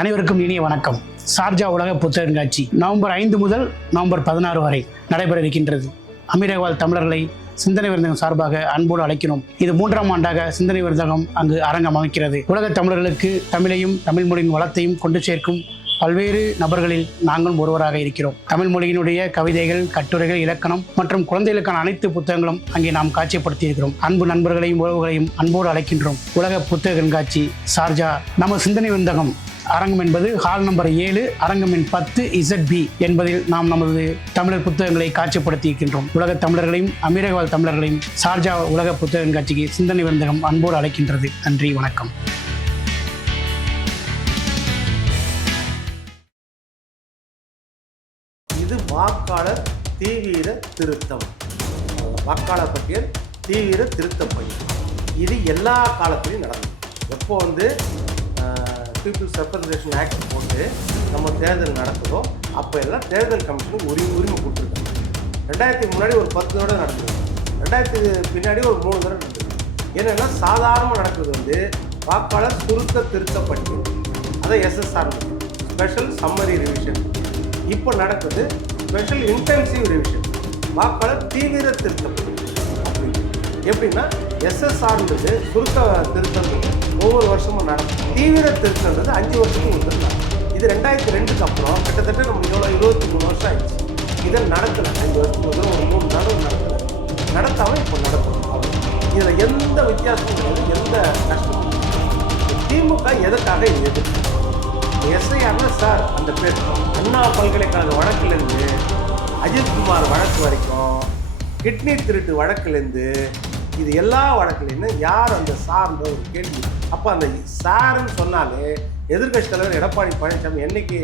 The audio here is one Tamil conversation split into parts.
அனைவருக்கும் இனிய வணக்கம். சார்ஜா உலக புத்தக கண்காட்சி நவம்பர் 5 முதல் நவம்பர் 16 வரை நடைபெற இருக்கின்றது. அமீரகவாழ் தமிழர்களை சிந்தனை விருந்தகம் சார்பாக அன்போடு அழைக்கிறோம். இது 3ஆம் ஆண்டாக சிந்தனை விருந்தகம் அங்கு அரங்கம் அமைக்கிறது. உலக தமிழர்களுக்கு தமிழையும் தமிழ் மொழியின் வளத்தையும் கொண்டு சேர்க்கும் பல்வேறு நபர்களில் நாங்களும் ஒருவராக இருக்கிறோம். தமிழ் மொழியினுடைய கவிதைகள், கட்டுரைகள், இலக்கணம் மற்றும் குழந்தைகளுக்கான அனைத்து புத்தகங்களும் அங்கே நாம் காட்சிப்படுத்தி இருக்கிறோம். அன்பு நண்பர்களையும் உறவுகளையும் அன்போடு அழைக்கின்றோம். உலக புத்தக கண்காட்சி சார்ஜா. நம்ம சிந்தனை விருந்தகம் அரங்கம் என்பது ஹால் நம்பர் 7, அரங்கம் எண் 10 ZB என்பதில் நாம் நமது தமிழர் புத்தகங்களை காட்சிப்படுத்தி இருக்கின்றோம். உலக தமிழர்களையும் அமீரகவாழ் தமிழர்களையும் சார்ஜா உலக புத்தக கண்காட்சிக்கு சிந்தனை விருந்தகம் அன்போடு அழைக்கின்றது. நன்றி, வணக்கம். இது வாக்காளர் தீவிர திருத்தம், வாக்காளர் பட்டியல் தீவிர திருத்தப் பணி. இது எல்லா காலத்திலையும் நடக்கும். எப்போ பீப்புள்ஸ் ரெப்ரசன்டேஷன் ஆக்ட் போட்டு நம்ம தேர்தல் நடக்குதோ அப்போ எல்லாம் தேர்தல் கமிஷனுக்கு உரிமை கொடுத்துருக்காங்க. 2000 முன்னாடி ஒரு 10 தடவை நடந்தது, 2000 பின்னாடி ஒரு 3 தடவை நடந்தது. என்னென்னா சாதாரணமாக நடக்கிறது வாக்காளர் சுருக்க திருத்த பட்டியல், அதை SSR ஸ்பெஷல் சம்மரி ரிவிஷன். இப்போ நடக்குது ஸ்பெஷல் இன்டென்சிவ் ரிவிஷன், வாக்காளர் தீவிர திருத்தம். எப்படின்னா SSRன்றது சுருக்க திருத்தம் ஒவ்வொரு வருஷமும் நடக்கும். தீவிர திருத்தன்றது 5 வருஷத்துக்கு ஒரு தடவை. இது 2002க்கு அப்புறம் கிட்டத்தட்ட நம்ம எவ்வளோ 23 வருஷம் ஆயிடுச்சு. இதை நடக்கலை. 5 வருஷத்துக்கு ஒரு 3 நாளும் நடக்கலை. நடத்தாமல் இப்போ நடக்கணும். இதில் எந்த வித்தியாசமும் கிடையாது, எந்த கஷ்டமும். திமுக எதற்காக இது எதிர்ப்பு? SIRனா சார் அந்த பேர் அண்ணா பல்கலைக்கழக வழக்குலேருந்து அஜித்குமார் வழக்கு வரைக்கும், கிட்னி திருட்டு வழக்குலேருந்து இது எல்லா வழக்குலேருந்து யார் அந்த சார்ன்ற ஒரு கேள்வி. அப்போ அந்த சாருன்னு சொன்னாலே எதிர்கட்சி தலைவர் எடப்பாடி பழனிசாமி என்னைக்கு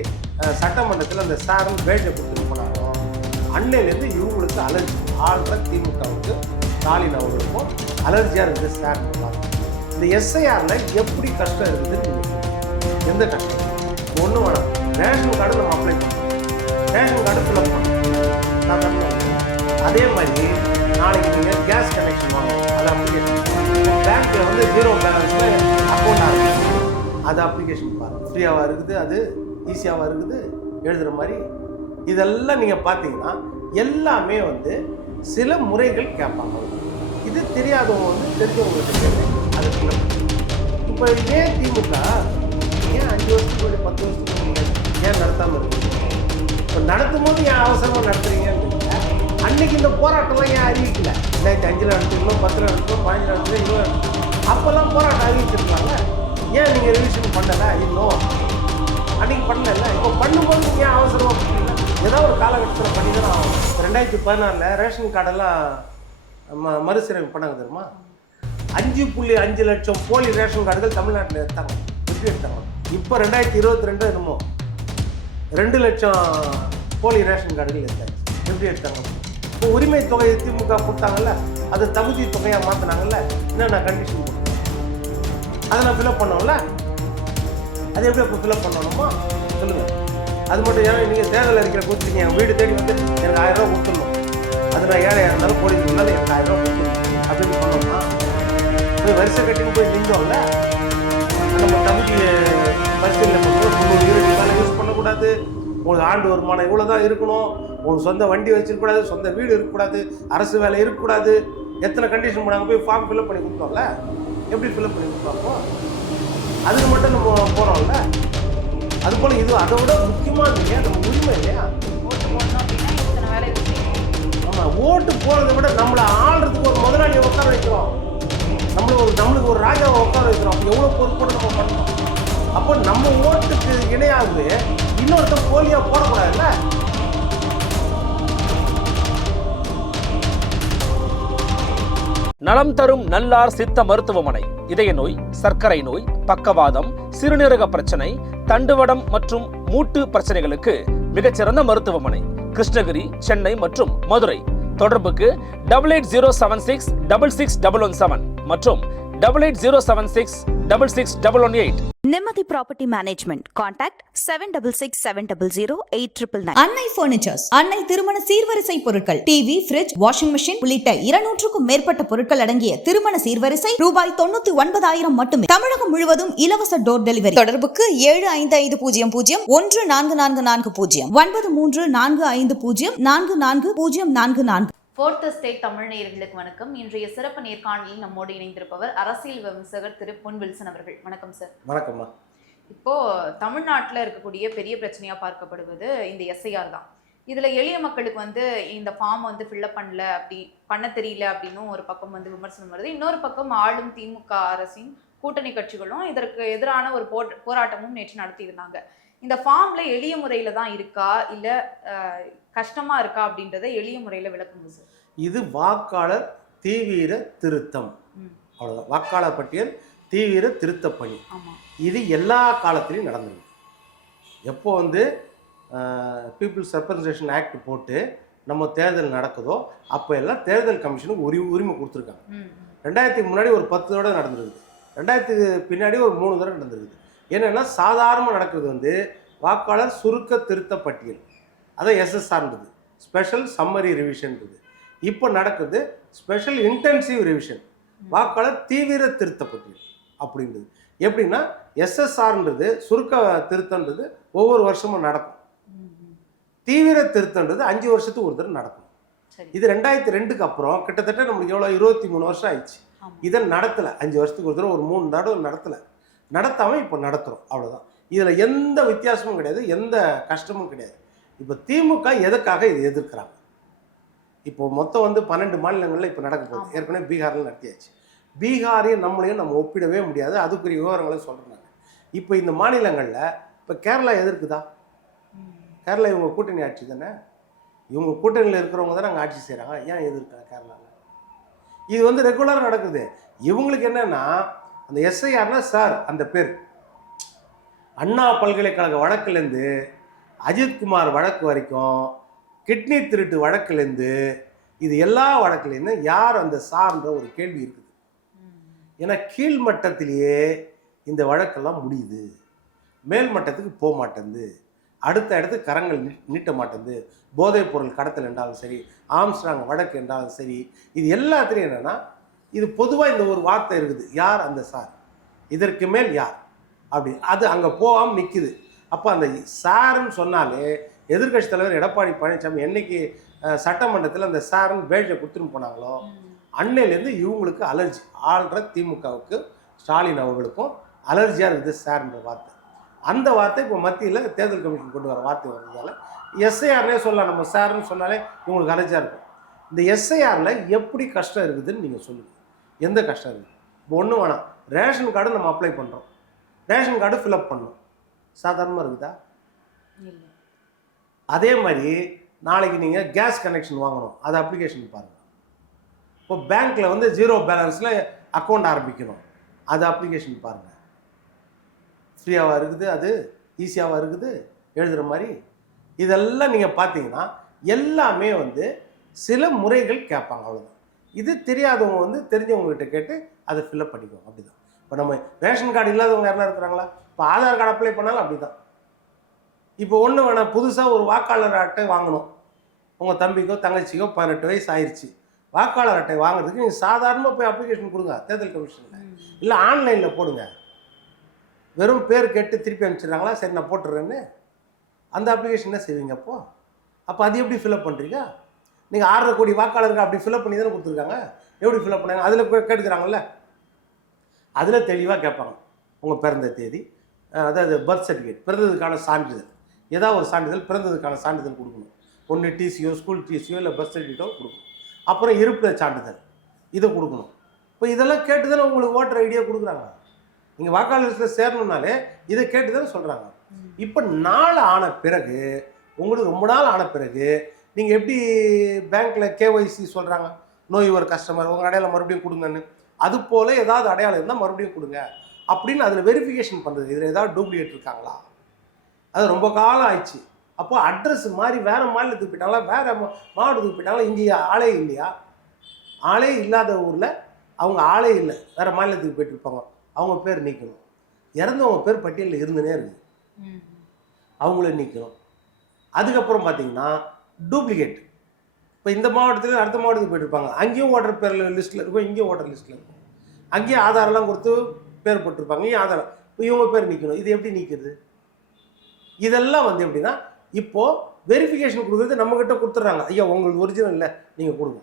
சட்டமன்றத்தில் அந்த சாருன்னு பேஜை கொடுத்துட்டு போனாரோ அன்னையிலேருந்து இவங்களுக்கு அலர்ஜி. ஆள்ற திமுகவுக்கு ஸ்டாலின் அவங்களுக்கும் அலர்ஜியாக இருக்குது சார். இந்த SIRல எப்படி கஷ்டம் இருக்குதுன்னு எந்த கஷ்டம் ஒன்றும் வேணாம். ரேஷன் கார்டு நம்ம அப்ளை பண்ணோம், ரேஷன் கார்டு ஃபில்அப் பண்ணோம். அதே மாதிரி நாளைக்கு நீங்கள் கேஸ் கனெக்ஷன் வாங்கணும், அது அப்ளிகேஷன். பேங்க்கில் 0 பேலன்ஸில் அக்கௌண்ட் ஆரம்பிச்சு அது அப்ளிகேஷன் பாருங்கள். ஃப்ரீயாகவும் இருக்குது, அது ஈஸியாகவும் இருக்குது எழுதுகிற மாதிரி. இதெல்லாம் நீங்கள் பார்த்தீங்கன்னா எல்லாமே சில முறைகள் கேட்பாங்க. இது தெரியாதவங்க தெரிஞ்சவங்களுக்கு கேட்டு அதை ஃபில்அப் பண்ணி. இப்போ இதே திமுக ஏன் 5 வருஷத்துக்கு 10 வருஷத்துக்கு ஏன் நடத்தாமல் இருக்குது? இப்போ நடத்தும் போது ஏன் அவசரமாக நடத்துறீங்கன்னு அன்னைக்கு இந்த போராட்டம்லாம் ஏன் அறிவிக்கல? 2005 நடத்துக்கணும், 10 நடத்துக்கணும், 15 நடத்துக்கணும், 20 அப்போல்லாம் போராட்டம் அறிவிச்சிருக்காங்க. ஏன் நீங்கள் ரிவிஷன் பண்ணலை? இன்னும் அன்றைக்கி பண்ணல. இப்போ பண்ணும்போது நீங்கள் ஏன் அவசரமாக பண்ணல? ஏதோ ஒரு காலகட்டத்தில் பண்ணி தான் ஆகும். 2016 ரேஷன் கார்டெல்லாம் மறுசீரமைப்பு பண்ணாங்க தெரியுமா? 5.5 லட்சம் போலி ரேஷன் கார்டுகள் தமிழ்நாட்டில் எடுத்தாங்க. எப்படி எடுத்தாங்க? இப்போ 2022 என்னமோ 2 லட்சம் போலி ரேஷன் கார்டுகள் எடுத்தாங்க. எப்படி எடுத்தாங்க? இப்போ உரிமை தொகையை திமுக கொடுத்தாங்கல்ல, அது தகுதி தொகையாக மாற்றினாங்கல்ல, என்னென்ன கண்டிஷன் கொடுத்தாங்க அதை நான் ஃபில்அப் பண்ணோம்ல. அது எப்படி இப்போ ஃபில்அப் பண்ணணுமா சொல்லுங்கள். அது மட்டும் ஏன்னா நீங்கள் தேர்தல் அறிக்கை கொடுத்துருங்க, என் வீடு தேடி எனக்கு 1000 ரூபா கொடுத்துடணும், அது நான் ஏழையாக இருந்தாலும் கோடி இருந்தாலும் எனக்கு 1000 ரூபா கொடுத்துடணும் அப்படின்னு பண்ணோம்னா போய் வரிசை கட்டின்னு போய் நின்றோம்ல. நம்ம தகுதியை பரிசீலனை பண்ணும்போது 300 யூனிட் மேலே யூஸ் பண்ணக்கூடாது, உங்களுக்கு ஆண்டு வருமானம் இவ்வளோ தான் இருக்கணும், உங்களுக்கு சொந்த வண்டி வச்சிருக்கக்கூடாது, சொந்த வீடு இருக்கக்கூடாது, அரசு வேலை இருக்கக்கூடாது, எத்தனை கண்டிஷன் பண்ணாங்க. போய் ஃபார்ம் ஃபில்அப் பண்ணி கொடுத்தோம்ல. எப்படி ஃபில்அப் பண்ணி கொடுப்பாப்போ அதுக்கு மட்டும் நம்ம போகிறோம்ல. அதுபோல் இது அதை விட முக்கியமாக இல்லையா நம்ம உரிமை இல்லையா? ஆமாம், ஓட்டு போகிறத விட நம்மளை ஆள்றதுக்கு ஒரு முதலாளியை உட்கார வைக்கிறோம், நம்மளுக்கு ஒரு ராஜாவை உட்கார வைக்கிறோம். அப்போ எவ்வளோ பொறுப்போடு நம்ம பண்ணணும். அப்போ நம்ம ஓட்டுக்கு இணையாகவே இன்னொருத்தர் போலியாக போடக்கூடாதுல்ல. நலம் தரும் நல்லார் சித்த மருத்துவமனை இதய நோய், சர்க்கரை நோய், பக்கவாதம், சிறுநீரக பிரச்சனை, தண்டுவடம் மற்றும் மூட்டு பிரச்சனைகளுக்கு மிகச்சிறந்த மருத்துவமனை. கிருஷ்ணகிரி, சென்னை மற்றும் மதுரை. தொடர்புக்கு 8807666617 மற்றும் 8807666118. Nimati Property Management. Contact 7667008999. அன்னை பர்னிச்சர்ஸ், அன்னை திருமண சீர்வரிசை பொருட்கள், டிவி, ஃபிரிட்ஜ், வாஷிங் மெஷின் உள்ளிட்ட 200க்கும் மேற்பட்ட பொருட்கள் அடங்கிய திருமண சீர்வரிசை ரூபாய் 99,000 மட்டுமே. தமிழகம் முழுவதும் இலவச டோர் டெலிவரி. தொடர்புக்கு 7550144440 9345044044. ஃபோர்த் ஸ்டேட் தமிழ் நேயர்களுக்கு வணக்கம். இன்றைய சிறப்பு நேர்காணலில் நம்மோடு இணைந்திருப்பவர் அரசியல் விமர்சகர் திரு பொன் வில்சன் அவர்கள். வணக்கம் சார். வணக்கம்மா. இப்போ தமிழ்நாட்டில் இருக்கக்கூடிய பெரிய பிரச்சனையா பார்க்கப்படுவது இந்த எஸ்ஐஆர் தான். இதுல எளிய மக்களுக்கு இந்த ஃபார்ம் ஃபில்அப் பண்ண தெரியல அப்படின்னு ஒரு பக்கம் விமர்சனம் வருது. இன்னொரு பக்கம் ஆளும் திமுக அரசின் கூட்டணி கட்சிகளும் இதற்கு எதிரான ஒரு போராட்டமும் நேற்று நடத்தியிருந்தாங்க. இந்த ஃபார்ம்ல எளிய முறையில தான் இருக்கா இல்ல கஷ்டமா இருக்கா அப்படின்றத எளிய முறையில விளக்குங்க சார். இது வாக்காளர் தீவிர திருத்தம், அவ்வளவுதான். வாக்காளர் பட்டியல் தீவிர திருத்த பணி. இது எல்லா காலத்திலையும் நடந்திருக்கு. எப்போ பீப்புள்ஸ் ரெப்ரசன்டேஷன் ஆக்ட் போட்டு நம்ம தேர்தல் நடக்குதோ அப்போ எல்லாம் தேர்தல் கமிஷனுக்கு உரிமை கொடுத்துருக்காங்க. 2000 முன்னாடி ஒரு 10 தடவை நடந்திருக்குது, 2000 பின்னாடி ஒரு 3 தடவை நடந்திருக்குது. என்னென்னா சாதாரணமாக நடக்கிறது வாக்காளர் சுருக்க திருத்த பட்டியல், அதான் எஸ்எஸ்ஆர்ன்றது, ஸ்பெஷல் சம்மரி ரிவிஷன்றது. இப்போ நடக்குது ஸ்பெஷல் இன்டென்சிவ் ரிவிஷன், வாக்காளர் தீவிர திருத்த பட்டியல் அப்படின்றது. எப்படின்னா எஸ்எஸ்ஆர்ன்றது சுருக்க திருத்தன்றது ஒவ்வொரு வருஷமும் நடக்கும், தீவிர திருத்தன்றது 5 வருஷத்துக்கு ஒரு தடவை நடக்கும். இது 2002க்கு அப்புறம் கிட்டத்தட்ட நம்மளுக்கு எவ்வளோ 23 வருஷம் ஆயிடுச்சு. இதை நடத்தலை, 5 வருஷத்துக்கு ஒரு தடவை ஒரு 3 தடவை நடத்தாமல் இப்போ நடத்துகிறோம், அவ்வளோதான். இதில் எந்த வித்தியாசமும் கிடையாது, எந்த கஷ்டமும் கிடையாது. இப்போ திமுக எதுக்காக இதை எதிர்க்கிறாங்க? இப்போ மொத்தம் 12 மாநிலங்களில் இப்போ நடக்க போகுது. ஏற்கனவே பீகாரில் நடத்தியாச்சு. பீகாரையும் நம்மளையும் நம்ம ஒப்பிடவே முடியாது, அதுக்குரிய விவரங்களை சொல்கிறேன் நான். இப்போ இந்த மாநிலங்களில் இப்போ கேரளா எதிர்க்குதா? கேரளா இவங்க கூட்டணி ஆட்சி தானே, இவங்க கூட்டணியில் இருக்கிறவங்க தான் நாங்கள் ஆட்சி செய்கிறாங்க. ஏன் எதிர்க்கிறாங்க கேரளாவில்? இது ரெகுலராக நடக்குது. இவங்களுக்கு என்னென்னா அந்த எஸ்ஐஆர்னா சார் அந்த பேர் அண்ணா பல்கலைக்கழக வழக்குலேருந்து அஜித்குமார் வழக்கு வரைக்கும், கிட்னி திருட்டு வழக்குலேருந்து இது எல்லா வழக்குலேருந்து யார் அந்த சார்ன்ற ஒரு கேள்வி இருக்குது. ஏன்னா கீழ்மட்டத்திலேயே இந்த வழக்கெல்லாம் முடியுது, மேல் மட்டத்துக்கு போக மாட்டேங்குது, அடுத்த இடத்துக்கு கரங்கள் நீட்ட மாட்டேங்குது. போதைப் பொருள் கடத்தல் என்றாலும் சரி, ஆம்ஸ்ட்ராங் வழக்கு என்றாலும் சரி, இது எல்லாத்துலேயும் என்னென்னா இது பொதுவாக இந்த ஒரு வார்த்தை இருக்குது, யார் அந்த சார், இதற்கு மேல் யார் அப்படி, அது அங்கே போகாமல் நிற்குது. அப்போ அந்த சாருன்னு சொன்னாலே எதிர்கட்சி தலைவர் எடப்பாடி பழனிசாமி என்னைக்கு சட்டமன்றத்தில் அந்த சாருன்னு பேஜை கொடுத்துட்டு போனாங்களோ அன்னையிலேருந்து இவங்களுக்கு அலர்ஜி. ஆள்ற திமுகவுக்கு ஸ்டாலின் அவர்களுக்கும் அலர்ஜியாக இருக்குது சார்ன்ற வார்த்தை. அந்த வார்த்தை இப்போ மத்தியில் தேர்தல் கமிஷன் கொண்டு வர வார்த்தை வந்ததால் எஸ்ஐஆர்னே சொல்லலாம், நம்ம சார்ன்னு சொன்னாலே இவங்களுக்கு அலர்ஜியாக இருக்கும். இந்த எஸ்ஐஆரில் எப்படி கஷ்டம் இருக்குதுன்னு நீங்கள் சொல்லுங்கள், எந்த கஷ்டம் இருக்குது? இப்போ ஒன்றும் வேணாம், ரேஷன் கார்டு நம்ம அப்ளை பண்ணுறோம், ரேஷன் கார்டு ஃபில்அப் பண்ணணும், சாதாரணமாக இருக்குதா? அதே மாதிரி நாளைக்கு நீங்கள் கேஸ் கனெக்ஷன் வாங்கணும், அது அப்ளிகேஷன் பாருங்கள். இப்போ பேங்க்கில் 0 பேலன்ஸில் அக்கௌண்ட் ஆரம்பிக்கணும், அது அப்ளிகேஷன் பாருங்கள். ஃப்ரீயாவாக இருக்குது, அது ஈஸியாகவும் இருக்குது எழுதுகிற மாதிரி. இதெல்லாம் நீங்கள் பார்த்தீங்கன்னா எல்லாமே சில முறைகள் கேட்பாங்க, அவ்வளோதான். இது தெரியாதவங்க தெரிஞ்சவங்ககிட்ட கேட்டு அதை ஃபில்அப் பண்ணிக்குவோம், அப்படி தான். இப்போ நம்ம ரேஷன் கார்டு இல்லாதவங்க யாரெல்லாம் இருக்கிறாங்களா? இப்போ ஆதார் கார்டு அப்ளை பண்ணாலும் அப்படி தான். இப்போ ஒன்று வேணாம், புதுசாக ஒரு வாக்காளர் அட்டை வாங்கணும், உங்கள் தம்பிக்கோ தங்கச்சிக்கோ 18 வயசு ஆயிடுச்சு, வாக்காளர் அட்டை வாங்குறதுக்கு நீங்கள் சாதாரணமாக போய் அப்ளிகேஷன் கொடுங்க தேர்தல் கமிஷனில், இல்லை ஆன்லைனில் போடுங்க. வெறும் பேர் கேட்டு திருப்பி அனுப்பிச்சிடுறாங்களா, சரி நான் போட்டுறேன்னு அந்த அப்ளிகேஷன் என்ன செய்வீங்க? அப்போ அது எப்படி ஃபில்அப் பண்ணுறீங்க? நீங்கள் 6.5 கோடி வாக்காளருக்கு அப்படி ஃபில்அப் பண்ணி தானே கொடுத்துருக்காங்க, எப்படி ஃபில்அப் பண்ணாங்க? அதில் கேட்டுக்கிறாங்கல்ல, அதில் தெளிவாக கேட்பாங்க உங்கள் பிறந்த தேதி, அதாவது பர்த் சர்டிஃபிகேட், பிறந்ததுக்கான சான்றிதழ், ஏதாவது ஒரு சான்றிதழ், பிறந்ததுக்கான சான்றிதழ் கொடுக்கணும். ஒன்று டிசியோ, ஸ்கூல் டிசியோ, இல்லை பர்த் சர்டிஃபிகேட்டோ கொடுக்கணும். அப்புறம் இருப்பிட சான்றிதழ், இதை கொடுக்கணும். இப்போ இதெல்லாம் கேட்டு தானே உங்களுக்கு ஓட்டர் ஐடியா கொடுக்குறாங்க. நீங்கள் வாக்காளர் லிஸ்ட்டில் சேரணுன்னாலே இதை கேட்டு தானே சொல்கிறாங்க. இப்போ நாள் ஆன பிறகு, உங்களுக்கு ரொம்ப நாள் ஆன பிறகு நீங்கள் எப்படி பேங்க்கில் கேஒய்சி சொல்கிறாங்க, நோ யுவர் கஸ்டமர், உங்கள் அடையாளம் மறுபடியும் கொடுங்கன்னு, அது போல் ஏதாவது அடையாளம் இருந்தால் மறுபடியும் கொடுங்க அப்படின்னு அதில் வெரிஃபிகேஷன் பண்ணுறது. இதில் ஏதாவது டூப்ளிகேட் இருக்காங்களா? அது ரொம்ப காலம் ஆயிடுச்சு. அப்போ அட்ரஸ் மாதிரி வேறு மாநிலத்துக்கு போயிட்டாங்களா, வேறு மாவட்டத்துக்கு போயிட்டாங்களா, இங்கே ஆளே இல்லையா? ஆளே இல்லாத ஊரில் அவங்க ஆளே இல்லை, வேறு மாநிலத்துக்கு போயிட்டு இருப்பாங்க, அவங்க பேர் நீக்கணும். இறந்தவங்க பேர் பட்டியலில் இருந்துனே இருக்குது, அவங்கள நீக்கணும். அதுக்கப்புறம் பார்த்தீங்கன்னா டூப்ளிகேட். இப்போ இந்த மாவட்டத்தில் அடுத்த மாவட்டத்துக்கு போயிட்டு இருப்பாங்க, அங்கேயும் ஓட்டர் பேர் லிஸ்ட்டில் இருக்கும், இங்கேயும் ஓட்டர் லிஸ்ட்டில் இருக்கும், அங்கேயும் ஆதாரெல்லாம் கொடுத்து பேர் போட்டிருப்பாங்க, இங்கேயும் ஆதாரம். இப்போ இவங்க பேர் நீக்கணும். இது எப்படி நீக்கிறது? இதெல்லாம் வந்து எப்படின்னா இப்போது வெரிஃபிகேஷன் கொடுக்குறது நம்மக்கிட்ட கொடுத்துட்றாங்க. ஐயா உங்களுக்கு ஒரிஜினல் இல்லை, நீங்கள் கொடுங்க,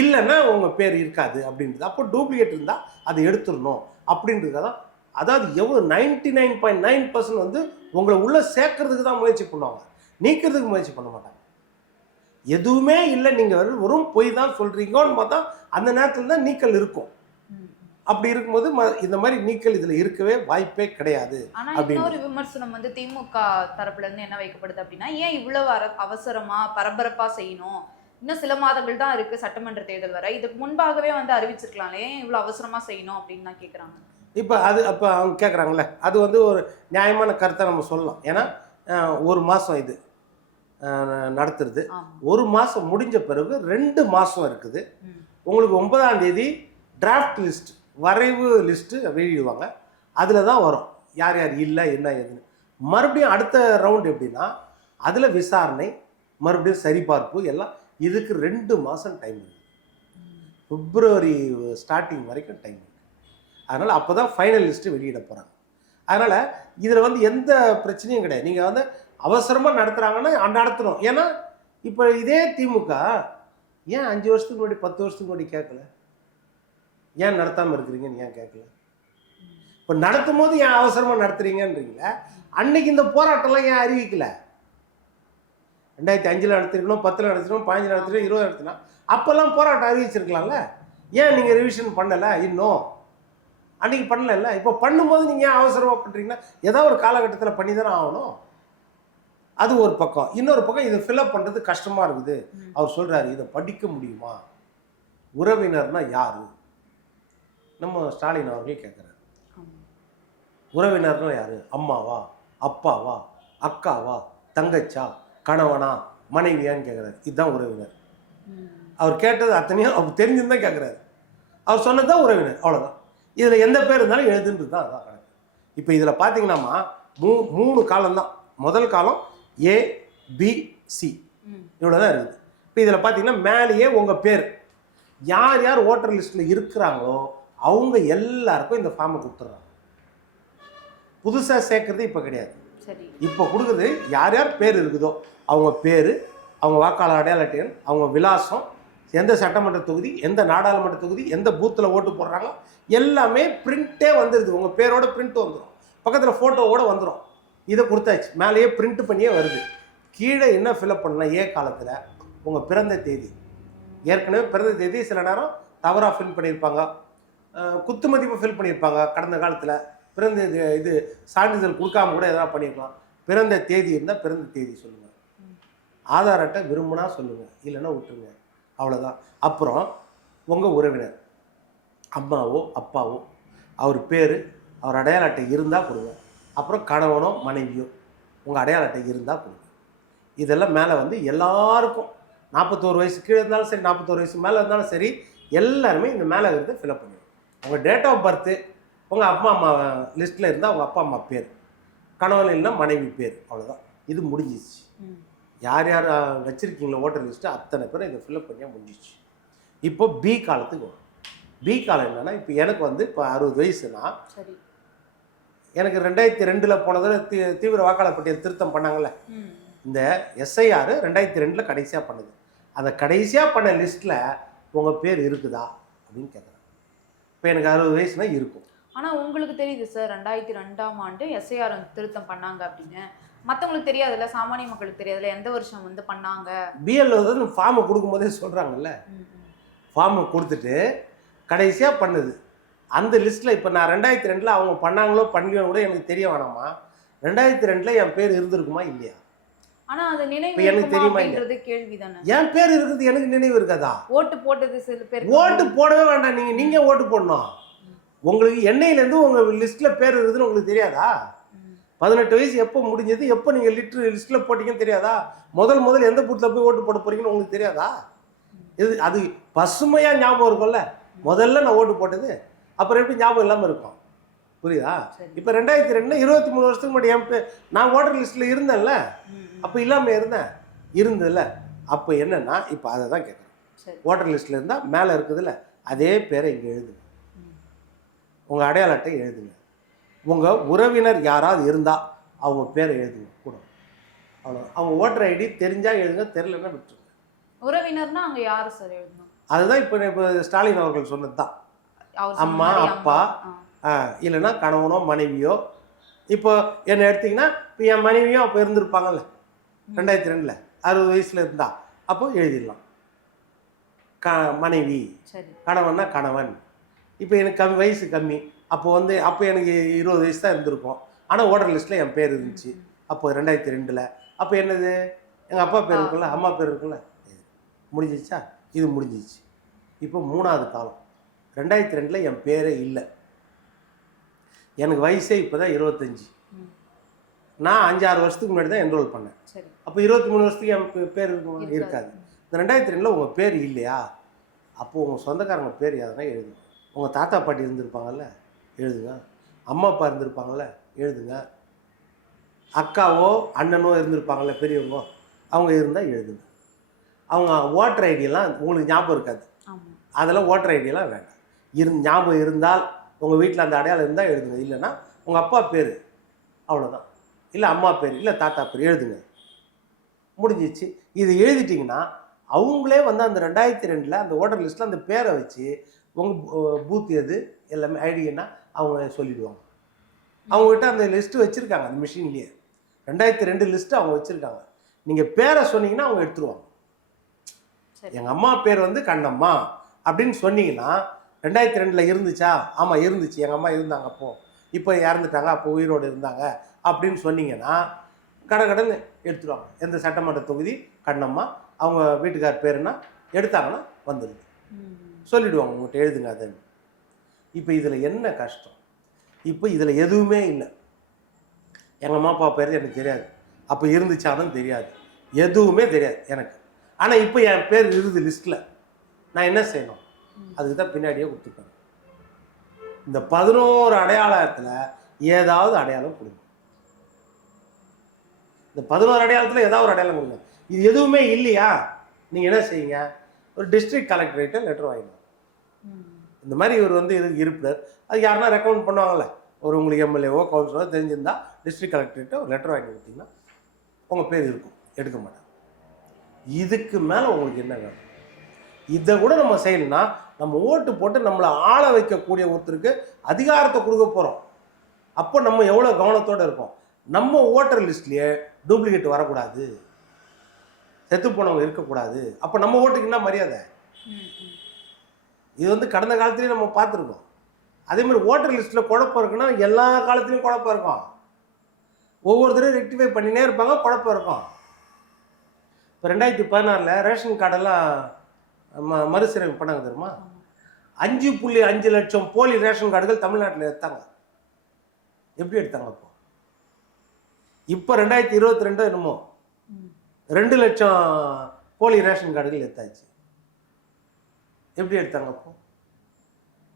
இல்லைன்னா உங்கள் பேர் இருக்காது அப்படின்றது. அப்போ டூப்ளிகேட் இருந்தால் அதை எடுத்துடணும் அப்படின்றதுக்காக தான். அதாவது எவ்வளோ 99.9% வந்து உங்களை உள்ளே சேர்க்கறதுக்கு தான் முயற்சி பண்ணுவாங்க, நீக்கிறதுக்கு முயற்சி பண்ண மாட்டாங்க. எதுவுமே இல்லை, நீங்கள் வெறும் பொய் தான் சொல்கிறீங்கன்னு பார்த்தா அந்த நேரத்தில் தான் நீக்கல் இருக்கும். அப்படி இருக்கும்போது இந்த மாதிரி நீக்கல் இதில் இருக்கவே வாய்ப்பே கிடையாது. ஆனால் இன்னொரு விமர்சனம் வந்து திமுக தரப்புல இருந்து என்ன வைக்கப்படுது அப்படின்னா, ஏன் இவ்வளவு அவசரமா பரபரப்பா செய்யணும், இன்னும் சில மாதங்கள் தான் இருக்கு சட்டமன்ற தேர்தல் வர, இதுக்கு முன்பாகவே வந்து அறிவிச்சிருக்கலாம், ஏன் இவ்வளவு அவசரமா செய்யணும் அப்படின்னு தான் கேட்குறாங்க. இப்போ அப்போ அவங்க கேட்குறாங்களே, அது வந்து ஒரு நியாயமான கருத்தை நம்ம சொல்லலாம். ஏன்னா ஒரு மாதம் இது நடத்துறது, ஒரு மாதம் முடிஞ்ச பிறகு 2 மாதம் இருக்குது. உங்களுக்கு 9ஆம் தேதி டிராஃப்ட் லிஸ்ட், வரைவு லிஸ்ட்டு வெளியிடுவாங்க. அதில் தான் வரும் யார் யார் இல்லை என்ன ஏதுன்னு. மறுபடியும் அடுத்த ரவுண்ட் எப்படின்னா அதில் விசாரணை, மறுபடியும் சரிபார்ப்பு எல்லாம். இதுக்கு 2 மாதம் டைம் இருக்குது, பிப்ரவரி ஸ்டார்டிங் வரைக்கும் டைம் இருக்குது. அதனால் அப்போ தான் ஃபைனல் லிஸ்ட்டு வெளியிட போகிறாங்க. அதனால் இதில் வந்து எந்த பிரச்சனையும் கிடையாது. நீங்கள் வந்து அவசரமாக நடத்துகிறாங்கன்னா நடத்தணும். ஏன்னா இப்போ இதே திமுக ஏன் 5 வருஷத்துக்கு முன்னாடி 10 வருஷத்துக்கு முன்னாடி கேட்கல, ஏன் நடத்தாமல் இருக்கிறீங்கன்னு ஏன் கேட்கல? இப்போ நடத்தும் போது ஏன் அவசரமாக நடத்துறீங்கன்றீங்களே, அன்னைக்கு இந்த போராட்டம்லாம் ஏன் அறிவிக்கல? 2005 நடத்திருக்கணும், 10 நடத்திருக்கணும், 15 நடத்திருக்கணும், 20 நடத்தினா அப்போல்லாம் போராட்டம் அறிவிச்சிருக்கலாம்ல. ஏன் நீங்கள் ரிவிஷன் பண்ணலை? இன்னும் அன்றைக்கி பண்ணல. இப்போ பண்ணும்போது நீங்கள் ஏன் அவசரமாக பண்ணுறீங்கன்னா ஏதாவது ஒரு காலகட்டத்தில் பண்ணி தானே ஆகணும். அது ஒரு பக்கம். இன்னொரு பக்கம் இதை ஃபில்அப் பண்ணுறது கஷ்டமாக இருக்குது. அவர் சொல்கிறாரு, இதை படிக்க முடியுமா, உறவினர்னா யார்? நம்ம ஸ்டாலின் அவர்களே கேட்குறாரு, உறவினர்னா யார்? அம்மாவா, அப்பாவா, அக்காவா, தங்கச்சா, கணவனா, மனைவியான்னு கேட்குறாரு. இதுதான் உறவினர். அவர் கேட்டது அத்தனையும் அவர் தெரிஞ்சுன்னு கேட்குறாரு. அவர் சொன்னது தான் உறவினர், அவ்வளோதான். இதில் எந்த பேர் இருந்தாலும் எழுதுன்றது தான் அதான் கணக்கு. இப்போ இதில் பார்த்தீங்கன்னா 3 காலம்தான். முதல் காலம் A B C இவ்வளோ தான் இருக்குது. இப்போ இதில் பார்த்தீங்கன்னா மேலேயே உங்கள் பேர், யார் யார் ஓட்டர் லிஸ்ட்டில் இருக்கிறாங்களோ அவங்க எல்லாருக்கும் இந்த ஃபார்மை கொடுத்துட்றாங்க. புதுசாக சேர்க்கறது இப்போ கிடையாது. இப்போ கொடுக்குறது யார் யார் பேர் இருக்குதோ அவங்க பேர், அவங்க வாக்காளர் அடையாள அட்டை, அவங்க விலாசம், எந்த சட்டமன்ற தொகுதி, எந்த நாடாளுமன்ற தொகுதி, எந்த பூத்தில் ஓட்டு போடுறாங்க எல்லாமே பிரிண்ட்டே வந்துடுது. உங்கள் பேரோட பிரிண்ட் வந்துடும், பக்கத்தில் ஃபோட்டோவோட வந்துடும். இதை கொடுத்தாச்சு, மேலேயே பிரிண்ட் பண்ணியே வருது. கீழே என்ன ஃபில்அப் பண்ணலாம்? ஏ காலத்தில் உங்கள் பிறந்த தேதி, ஏற்கனவே பிறந்த தேதி சில நேரம் தவறாக ஃபில் பண்ணியிருப்பாங்க, குத்து மதிப்பு ஃபில் பண்ணியிருப்பாங்க. கடந்த காலத்தில் பிறந்த இது சான்றிதழ் கொடுக்காம கூட எதனா பண்ணியிருக்கலாம். பிறந்த தேதி இருந்தால் பிறந்த தேதி சொல்லுங்கள், ஆதார் அட்டை விரும்பினா சொல்லுங்கள், இல்லைன்னா விட்டுருங்க, அவ்வளோதான். அப்புறம் உங்கள் உறவினர் அம்மாவோ அப்பாவோ அவர் பேர், அவர் அடையாள அட்டை இருந்தால் கொடுங்க. அப்புறம் கணவனோ மனைவியோ உங்கள் அடையாள அட்டை இருந்தால் கொடுங்க. இதெல்லாம் மேலே வந்து எல்லாருக்கும் 41 வயசு கீழே இருந்தாலும் சரி, 41 வயசு மேலே இருந்தாலும் சரி, எல்லாருமே இந்த மேலே இருக்கிறத ஃபில்அப் பண்ணுங்க. உங்கள் டேட் ஆஃப் பர்த்து, உங்கள் அப்பா அம்மா லிஸ்ட்டில் இருந்தால் உங்கள் அப்பா அம்மா பேர், கணவன் இல்லைன்னா மனைவி பேர், அவ்வளோதான். இது முடிஞ்சிச்சு. யார் யார் வச்சுருக்கீங்களோ ஓட்டர் லிஸ்ட்டு அத்தனை பேரும் இதை ஃபில்அப் பண்ணியாக முடிஞ்சிச்சு. இப்போ பி காலத்துக்கு வரும். பி காலம் என்னென்னா, இப்போ எனக்கு வந்து இப்போ 60 வயசுனா, எனக்கு 2002 போனதில் தீவிர வாக்காளர் பட்டியல் திருத்தம் பண்ணாங்கள்ல, இந்த SIR 2002 கடைசியாக பண்ணுது. அந்த கடைசியாக பண்ண லிஸ்ட்டில் உங்கள் பேர் இருக்குதா அப்படின்னு கேட்குறேன். இப்போ எனக்கு 60 வயசுனா இருக்கும். ஆனால் உங்களுக்கு தெரியுது சார் 2002ஆம் ஆண்டு SIR திருத்தம் பண்ணாங்க அப்படின்னு, மற்றவங்களுக்கு தெரியாதுல்ல, சாமானிய மக்களுக்கு தெரியாதுல்ல எந்த வருஷம் வந்து பண்ணாங்க. BLO வந்து ஃபார்மை கொடுக்கும்போதே சொல்கிறாங்கல்ல, ஃபார்மை கொடுத்துட்டு கடைசியாக பண்ணுது அந்த லிஸ்ட்டில். இப்போ நான் 2002 அவங்க பண்ணாங்களோ பண்ணலையோ கூட எனக்கு தெரிய வேணாமா, 2002 என் பேர் இருந்திருக்குமா இல்லையா? ஆனால் அது நினைவு எனக்கு தெரியுமா? கேள்வி தானே. என் பேர் இருக்குது, எனக்கு நினைவு இருக்காதா? ஓட்டு போட்டது சில பேர். ஓட்டு போடவே வேண்டாம், நீங்கள் ஓட்டு போடணும். உங்களுக்கு எண்ணெயிலேருந்து உங்கள் லிஸ்ட்டில் பேர் இருக்குதுன்னு உங்களுக்கு தெரியாதா? 18 வயசு எப்போ முடிஞ்சது, எப்போ நீங்கள் லிஸ்ட்டில் போட்டிங்கன்னு தெரியாதா? முதல் எந்த பூத்தில் போய் ஓட்டு போட போகிறீங்கன்னு உங்களுக்கு தெரியாதா? இது அது பசுமையாக ஞாபகம் இருக்கும்ல. முதல்ல நான் ஓட்டு போட்டது அப்புறம் எப்படி ஞாபகம் இல்லாமல் இருக்கும், புரியுதா? இப்போ 2002 23 வருஷத்துக்கு முன்னாடி என் பேர் நான் ஓட்டர் லிஸ்ட்டில் இருந்தேன்ல, அப்போ இல்லாமல் இருந்ததில்ல. அப்போ என்னென்னா இப்போ அதை தான் கேட்குறேன். ஓட்டர் லிஸ்ட்டில் இருந்தால் மேலே இருக்குதுல்ல, அதே பேரை இங்கே எழுதுங்க, உங்கள் அடையாள அட்டை எழுதுங்க, உங்கள் உறவினர் யாராவது இருந்தால் அவங்க பேரை எழுதுங்க கூட, அவ்வளோ. அவங்க ஓட்டர் ஐடி தெரிஞ்சால் எழுதுங்க, தெரிலன்னா விட்டுருங்க. உறவினர்னா அங்க யாரு சார் எழுதணும்? அதுதான் இப்போ ஸ்டாலின் அவர்கள் சொன்னது தான். அம்மா அப்பா, இல்லைன்னா கணவனோ மனைவியோ. இப்போ என்னை எடுத்திங்கன்னா இப்போ என் மனைவியும் அப்போ இருந்திருப்பாங்கல்ல 2002 60 வயசில் இருந்தா, அப்போ எழுதிடலாம் மனைவி, கணவன்னா கணவன். இப்போ எனக்கு வயசு கம்மி, அப்போ அப்போ எனக்கு 20 வயசு தான் இருந்திருக்கும், ஆனால் ஓட்டர் லிஸ்ட்டில் என் பேர் இருந்துச்சு அப்போ 2002. அப்போ என்னது, எங்கள் அப்பா பேர் இருக்குல்ல, அம்மா பேர் இருக்குல்ல, முடிஞ்சிச்சா? இது முடிஞ்சிச்சு. இப்போ 3வது காலம் 2002 என் பேரே இல்லை, எனக்கு வயசே இப்போ தான் 25. நான் 5-6 வருஷத்துக்கு முன்னாடி தான் என்ரோல் பண்ணேன். அப்போ 23 வருஷத்துக்கு என் பேர் இருக்காது. இந்த 2002 உங்கள் பேர் இல்லையா, அப்போது உங்கள் சொந்தக்காரங்க பேர் எதனா எழுதுங்க. உங்கள் தாத்தா பாட்டி இருந்திருப்பாங்கல்ல, எழுதுங்க. அம்மா அப்பா இருந்திருப்பாங்கள்ல, எழுதுங்க. அக்காவோ அண்ணனோ இருந்திருப்பாங்கள்ல பெரியவங்க, அவங்க இருந்தால் எழுதுங்க. அவங்க ஓட்டர் ஐடியெல்லாம் உங்களுக்கு ஞாபகம் இருக்காது, அதெல்லாம் ஓட்டர் ஐடியெல்லாம் வேண்டாம். ஞாபகம் இருந்தால் உங்கள் வீட்டில் அந்த அடையாளம் இருந்தால் எழுதுங்க, இல்லைன்னா உங்கள் அப்பா பேர் அவ்வளோதான், இல்லை அம்மா பேர், இல்லை தாத்தா பேர் எழுதுங்க, முடிஞ்சிச்சு. இது எழுதிட்டிங்கன்னா அவங்களே அந்த 2002 அந்த ஓட்டர் லிஸ்ட்டில் அந்த பேரை வச்சு உங்கள் பூத் எது எல்லாமே ஐடின்னா அவங்க சொல்லிவிடுவாங்க. அவங்ககிட்ட அந்த லிஸ்ட்டு வச்சுருக்காங்க, அந்த மிஷின்லேயே 2002 லிஸ்ட்டு அவங்க வச்சுருக்காங்க. நீங்கள் பேரை சொன்னீங்கன்னா அவங்க எடுத்துருவாங்க. எங்கள் அம்மா பேர் கண்ணம்மா அப்படின்னு சொன்னீங்கன்னா 2002 இருந்துச்சா, ஆமாம் இருந்துச்சு, எங்கள் அம்மா இருந்தாங்க அப்போது, இப்போ இறந்துட்டாங்க, அப்போ உயிரோடு இருந்தாங்க அப்படின்னு சொன்னீங்கன்னா கடன்னு எடுத்துருவாங்க. எந்த சட்டமன்ற தொகுதி கண்ணம்மா, அவங்க வீட்டுக்கார் பேருன்னா எடுத்தாங்கன்னா வந்துடுது, சொல்லிவிடுவாங்க உங்கள்கிட்ட எழுதுங்க அதுன்னு. இப்போ இதில் என்ன கஷ்டம், இப்போ இதில் எதுவுமே இல்லை. எங்கள் அம்மா அப்பா பேர் எனக்கு தெரியாது, அப்போ இருந்துச்சாலும் தெரியாது, எதுவுமே தெரியாது எனக்கு. ஆனால் இப்போ என் பேர் இருக்குது லிஸ்ட்டில், நான் என்ன செய்யணும்? அதுக்கு தான் பின்னாடியே கொடுத்துருப்பேன். இந்த 11 அடையாளத்தில் ஏதாவது அடையாளம் கொடுங்க. இந்த 11 அடையாளத்தில் ஏதாவது ஒரு அடையாளம் கொடுங்க. இது எதுவுமே இல்லையா, நீங்கள் என்ன செய்யுங்க, ஒரு டிஸ்ட்ரிக்ட் கலெக்டரேட்டை லெட்டர் வாங்கிங்க. இந்த மாதிரி இவர் இருப்பினர், அது யாருன்னா ரெக்கமெண்ட் பண்ணுவாங்கள்ல, ஒரு உங்களுக்கு எம்எல்ஏவோ கவுன்சிலரோ தெரிஞ்சிருந்தால் டிஸ்ட்ரிக்ட் கலெக்டரேட்டை ஒரு லெட்டர் வாங்கி கொடுத்தீங்கன்னா உங்கள் பேர் இருக்கும், எடுக்க மாட்டாங்க. இதுக்கு மேலே உங்களுக்கு என்ன வேணும்? இதை கூட நம்ம செய்யணும்னா நம்ம ஓட்டு போட்டு நம்மளை ஆள வைக்கக்கூடிய ஒருத்தருக்கு அதிகாரத்தை கொடுக்க போகிறோம். அப்போ நம்ம எவ்வளோ கவனத்தோடு இருக்கோம். நம்ம ஓட்டர் லிஸ்ட்லேயே டூப்ளிகேட் வரக்கூடாது, செத்து போனவங்க இருக்கக்கூடாது. அப்போ நம்ம ஓட்டுக்கு என்ன மரியாதை? இது கடந்த காலத்துலேயும் நம்ம பார்த்துருக்கோம். அதேமாதிரி ஓட்டர் லிஸ்ட்டில் குழப்பம் இருக்குன்னா எல்லா காலத்துலேயும் குழப்பம் இருக்கும். ஒவ்வொருத்தரையும் ரெக்டிஃபை பண்ணினே இருப்பாங்க, குழப்பம் இருக்கும். இப்போ 2016 ரேஷன் கார்டெல்லாம் மறுசீரமைப்பு பண்ணாங்க தெரியுமா? 5.5 லட்சம் போலி ரேஷன் கார்டுகள் தமிழ்நாட்டில் எடுத்தாங்க. எப்படி எடுத்தாங்க? இப்போ 2022 என்னமோ 2 லட்சம் போலி ரேஷன் கார்டுகள் எடுத்தாச்சு. எப்படி எடுத்தாங்க?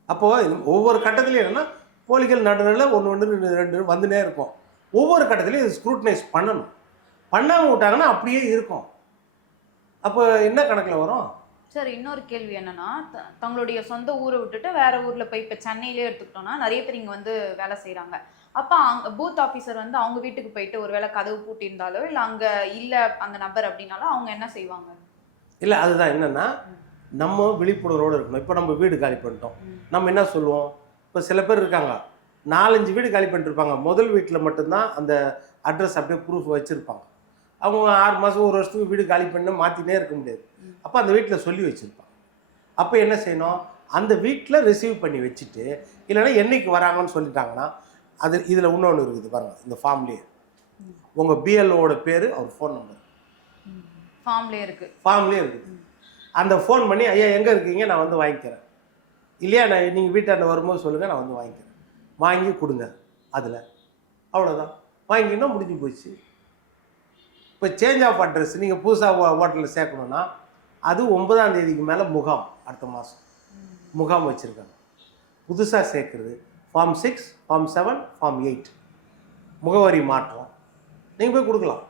அப்போது ஒவ்வொரு கட்டத்துலையும் என்னென்னா போலிகள் நடுநிலை 1 2 வந்துனே இருக்கும். ஒவ்வொரு கட்டத்துலையும் இது ஸ்க்ரூட்டனைஸ் பண்ணணும். பண்ணாமல் விட்டாங்கன்னா அப்படியே இருக்கும். அப்போ என்ன கணக்கில் வரும்? சார், இன்னொரு கேள்வி என்னன்னா, தங்களுடைய சொந்த ஊரை விட்டுட்டு வேற ஊர்ல போய் இப்போ சென்னையிலே எடுத்துக்கிட்டோம்னா நிறைய பேர் இங்கே வேலை செய்கிறாங்க. அப்போ அங்கே பூத் ஆஃபீஸர் அவங்க வீட்டுக்கு போயிட்டு ஒரு வேளை கதவு பூட்டியிருந்தாலோ இல்லை அங்கே இல்லை அந்த நபர் அப்படின்னாலும் அவங்க என்ன செய்வாங்க? இல்லை, அதுதான் என்னென்னா நம்ம விழிப்புணர்வோடு இருக்கணும். இப்போ நம்ம வீடு காலி பண்ணிட்டோம், நம்ம என்ன சொல்லுவோம்? இப்போ சில பேர் இருக்காங்க 4-5 வீடு காலி பண்ணிட்டுருப்பாங்க. முதல் வீட்டில் மட்டும்தான் அந்த அட்ரஸ் அப்படியே ப்ரூஃப் வச்சுருப்பாங்க. அவங்க 6 மாதம் 1 வருஷத்துக்கு வீடு காலி பண்ணி மாற்றினே இருக்க முடியாது. அப்போ அந்த வீட்டில் சொல்லி வச்சுருப்பாங்க. அப்போ என்ன செய்யணும்? அந்த வீட்டில் ரிசீவ் பண்ணி வச்சுட்டு, இல்லைன்னா என்றைக்கு வராங்கன்னு சொல்லிட்டாங்கன்னா அது இதில் இன்னொன்று இருக்குது பாருங்கள், இந்த ஃபார்ம்லேயே உங்கள் பிஎல்ஓட பேர், அவர் ஃபோன் நம்பர் ஃபார்ம்லேயே இருக்குது. அந்த ஃபோன் பண்ணி ஐயா எங்கே இருக்கீங்க, நான் வாங்கிக்கிறேன், இல்லையா நான் நீங்கள் வீட்டாண்ட வரும்போது சொல்லுங்கள், நான் வாங்கிக்கிறேன், வாங்கி கொடுங்க. அதில் அவ்வளோதான், வாங்கினா முடிஞ்சு போச்சு. இப்போ சேஞ்ச் ஆஃப் அட்ரஸ் நீங்கள் புதுசாக ஹோட்டலில் சேர்க்கணுன்னா அது 9ஆம் தேதிக்கு மேலே முகாம், அடுத்த மாதம் முகாம் வச்சுருக்காங்க. புதுசாக சேர்க்குறது ஃபார்ம் 6, ஃபார்ம் 7, ஃபார்ம் 8 முகவரி மாற்றம். நீங்கள் போய் கொடுக்கலாம்.